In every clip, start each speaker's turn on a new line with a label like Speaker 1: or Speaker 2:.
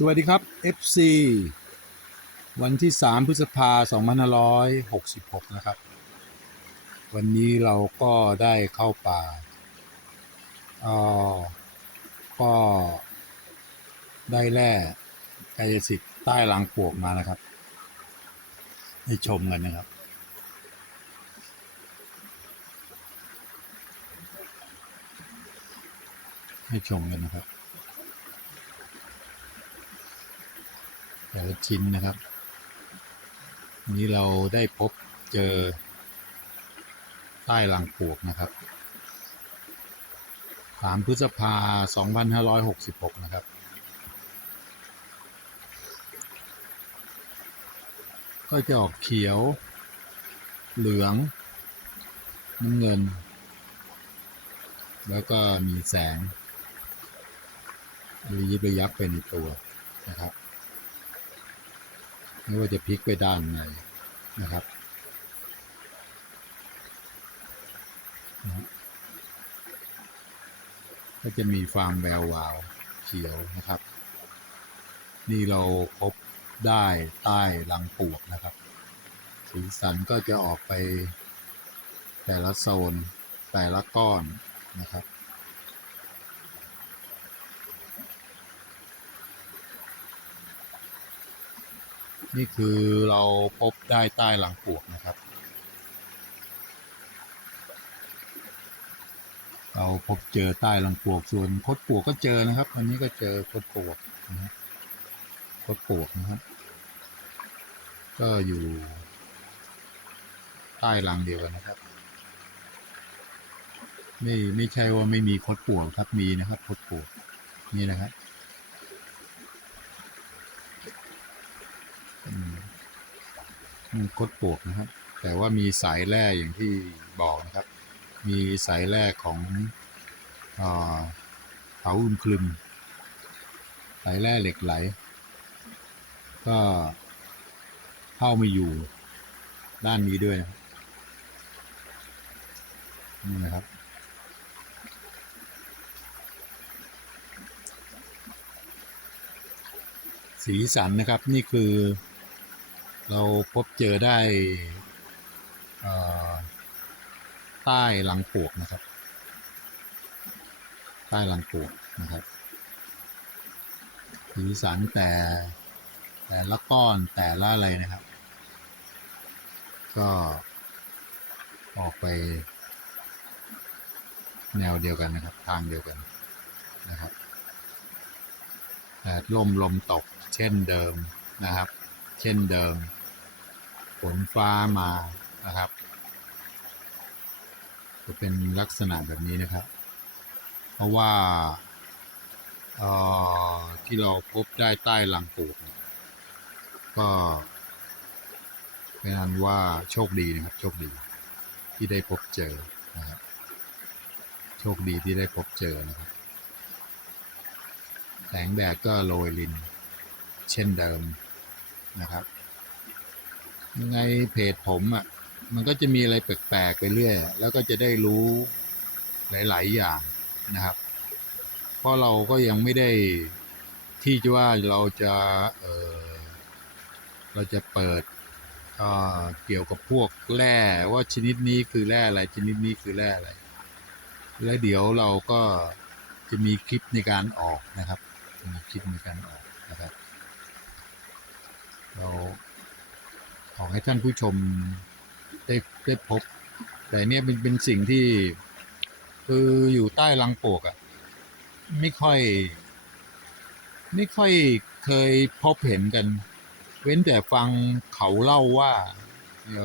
Speaker 1: สวัสดีครับ FC วันที่ 3 พฤษภา2566 นะครับ วันนี้เราก็ได้เข้าป่าออก็ได้แร่กายสิทธิ์ใต้ลางปวกมานะครับ ให้ชมกันนะครับให้ชมกันนะครับ แต่ละชิ้นนะครับ นี้เราได้พบเจอ ใต้หลังปวกนะครับ 3 พฤษภา 2566 นะครับก็จะออกเขียว เหลือง น้ำเงิน แล้วก็มีแสงระยิบระยับไปในตัวนะครับ ไม่ว่าจะพลิกไปด้านไหนนะครับก็จะมีฟาร์มแวววาวเขียวนะครับ นี่เราพบได้ใต้รังปวกนะครับ สีสันก็จะออกไปแต่ละโซนแต่ละก้อนนะครับ นี่คือเราพบได้ใต้หลังปวกนะครับ เราพบเจอใต้หลังปวกส่วนคดปวกก็เจอนะครับวันนี้ก็เจอคดปวกนะฮะคดปวกนะครับ ก็อยู่ ใต้รังเดียวกันนะครับไม่ไม่ใช่ว่าไม่มีคดปวกครับมีนะครับคดปวกนี่นะครับ อืมอืม คดปวกนะครับ แต่ว่ามีสายแร่อย่างที่บอกนะครับ มีสายแร่ของเขาอึมคลึมสายแร่เหล็กไหล ก็เข้ามาอยู่ด้านนี้ด้วยนะนี่นะครับสีสันนะครับนี่คือ เราพบเจอได้ใต้หลังปวกนะครับ ใต้หลังปวกนะครับสีสันแต่แต่ละก้อนแต่ละอะไรนะครับ ก็ออกไป แนวเดียวกันนะครับ ทางเดียวกันนะครับแต่ลมลมตกเช่นเดิมนะครับ เช่นเดิม ฝนฟ้ามานะครับ จะเป็นลักษณะแบบนี้นะครับ เพราะว่าออที่เราพบได้ใต้ลังปูกเนี่ยก็เป็นอันว่าโชคดีนะครับ โชคดีที่ได้พบเจอนะครับโชคดีที่ได้พบเจอนะครับแสงแดดก็โรยลินเช่นเดิมนะครับ ยังไงเพจผมอะ่ะ มันก็จะมีอะไรแปลกๆไปเรื่อย แล้วก็จะได้รู้หลาย ๆ อย่างนะครับ เพราะเราก็ยังไม่ได้ที่จะว่าเราจะเเราจะเปิดเเกี่ยวกับพวกแร่ว่าชนิดนี้คือแร่อะไร ชนิดนี้คือแร่อะไร แล้วเดี๋ยวเราก็จะมีคลิปในการออกนะครับ มีคลิปในการออกนะครับ เรา ขอให้ท่านผู้ชมได้ได้พบ แต่เนี่ยเป็นเป็นสิ่งที่ คืออยู่ใต้ลังปวกอะ่ะ ไม่ค่อย ไม่ค่อยเคยพบเห็นกัน เว้นแต่ฟังเขาเล่าว่า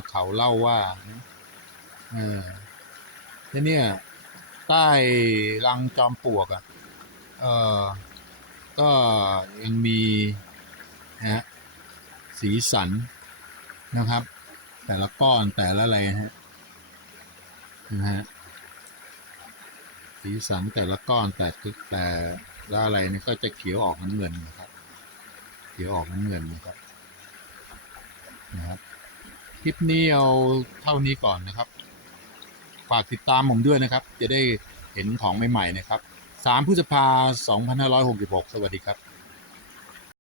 Speaker 1: เขาเล่าว่าเออแต่เนี่ย ใต้รังจอมปลวกอะ่ะ เออก็ยังมีนะฮะสีสัน นะครับ แต่ละก้อนแต่ละอะไรฮะนะฮะสีสันแต่ละก้อนแต่แต่ละอะไรนี่ก็จะเขียวออกน้ำเงินนะครับ เขียวออกน้ำเงินนะครับนะครับ คลิปนี้เอาเท่านี้ก่อนนะครับ ฝากติดตามผมด้วยนะครับ จะได้เห็นของใหม่ๆนะครับ 3พฤษภา2566 สวัสดีครับ